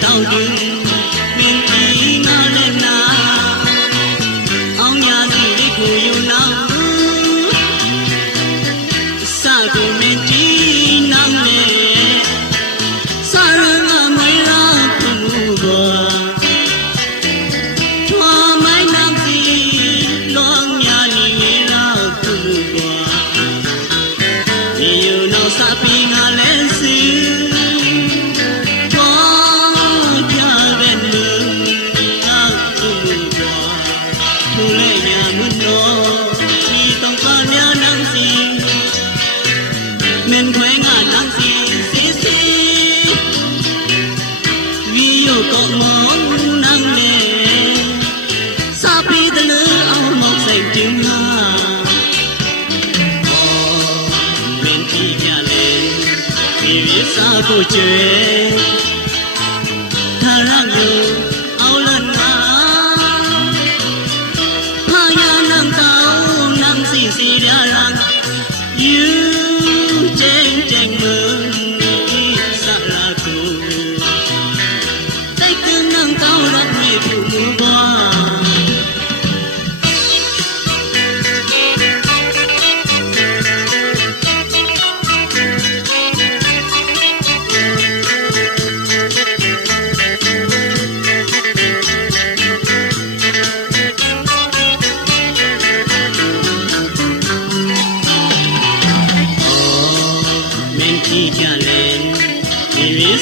到底扎不绝 men ki jalen, ili